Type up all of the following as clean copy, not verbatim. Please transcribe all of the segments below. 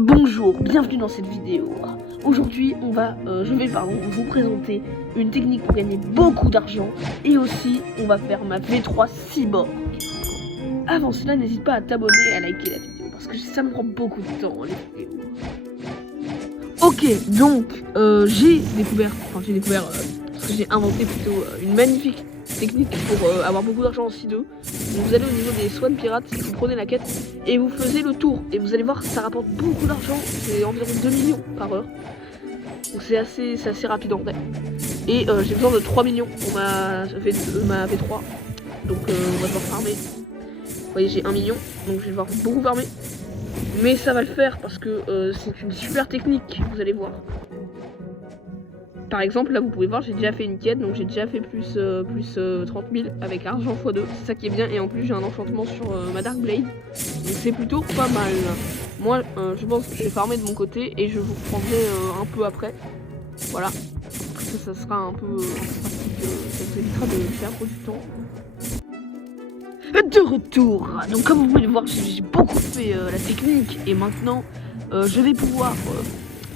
Bonjour, bienvenue dans cette vidéo. Aujourd'hui, je vais vous présenter une technique pour gagner beaucoup d'argent et aussi, on va faire ma V3 Cyborg. Avant cela, n'hésite pas à t'abonner et à liker la vidéo parce que ça me prend beaucoup de temps, les vidéos. Ok, donc, j'ai découvert, parce que j'ai inventé plutôt une magnifique technique pour avoir beaucoup d'argent en C2. Donc vous allez au niveau des Swan Pirates, vous prenez la quête et vous faisiez le tour. Et vous allez voir, ça rapporte beaucoup d'argent, c'est environ 2 millions par heure. Donc c'est assez rapide en vrai. Et j'ai besoin de 3 millions pour ma V3. Donc on va devoir farmer. Vous voyez, j'ai 1 million, donc je vais devoir beaucoup farmer. Mais ça va le faire parce que c'est une super technique, vous allez voir. Par exemple, là vous pouvez voir, j'ai déjà fait une quête, donc j'ai déjà fait plus 30 000 avec argent x2, c'est ça qui est bien. Et en plus j'ai un enchantement sur ma Dark Blade, donc c'est plutôt pas mal. Moi je pense que je vais farmer de mon côté et je vous reprendrai un peu après. Voilà, ça sera un peu pratique, ça vous évitera de perdre du temps. De retour, donc comme vous pouvez le voir, j'ai beaucoup fait la technique et maintenant je vais pouvoir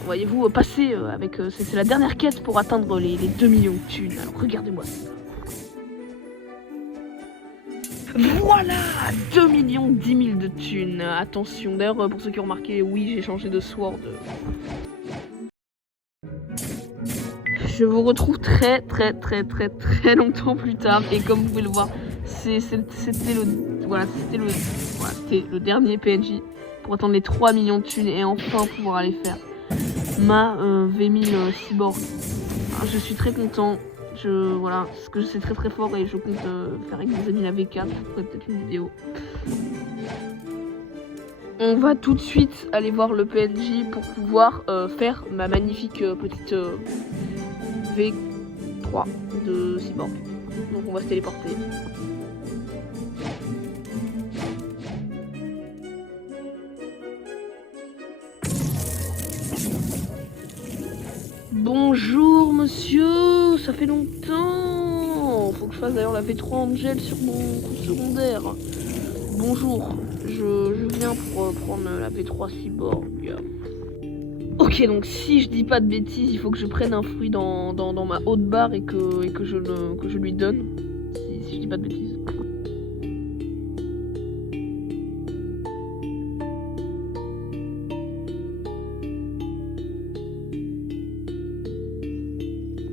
voyez-vous, passer avec... c'est la dernière quête pour atteindre les 2 millions de thunes. Alors regardez-moi ça. Voilà, 2 millions 10 000 de thunes. Attention, d'ailleurs pour ceux qui ont remarqué, oui, j'ai changé de sword. Je vous retrouve très longtemps plus tard. Et comme vous pouvez le voir, c'était le dernier PNJ pour atteindre les 3 millions de thunes et enfin pouvoir aller faire ma V1000 Cyborg. Alors, je suis très content. Voilà, parce que c'est très fort et je compte faire avec mes amis la V4. Je ferai peut-être une vidéo. On va tout de suite aller voir le PNJ pour pouvoir faire ma magnifique petite V3 de Cyborg. Donc on va se téléporter. Bonjour monsieur, ça fait longtemps. Faut que je fasse d'ailleurs la V3 Angel sur mon coup secondaire. Bonjour, je viens pour prendre la V3 Cyborg. Ok, donc si je dis pas de bêtises, il faut que je prenne un fruit dans ma haute barre et que je lui donne. Si je dis pas de bêtises.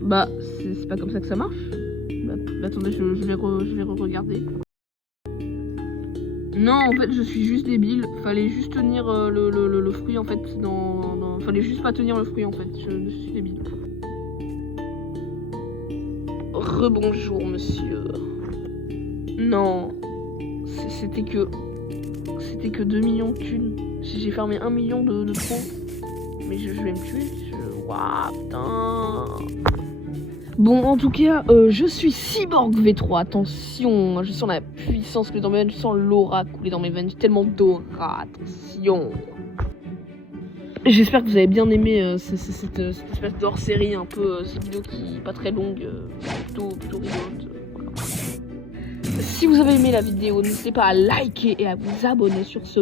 Bah, c'est pas comme ça que ça marche. Bah, attendez, je vais re-regarder. Non, en fait, je suis juste débile. Fallait juste tenir le fruit, en fait, Fallait juste pas tenir le fruit, en fait. Je suis débile. Rebonjour, monsieur. Non. C'était que 2 millions de thunes. J'ai fermé 1 million de trop. Mais je vais me tuer. Waouh, putain. Bon, en tout cas, je suis Cyborg V3, attention, je sens la puissance couler dans mes veines, je sens l'aura couler dans mes veines, j'ai tellement d'aura, attention. J'espère que vous avez bien aimé cette espèce d'hors-série, un peu, cette vidéo qui est pas très longue, plutôt rigolote. Voilà. Si vous avez aimé la vidéo, n'hésitez pas à liker et à vous abonner sur ce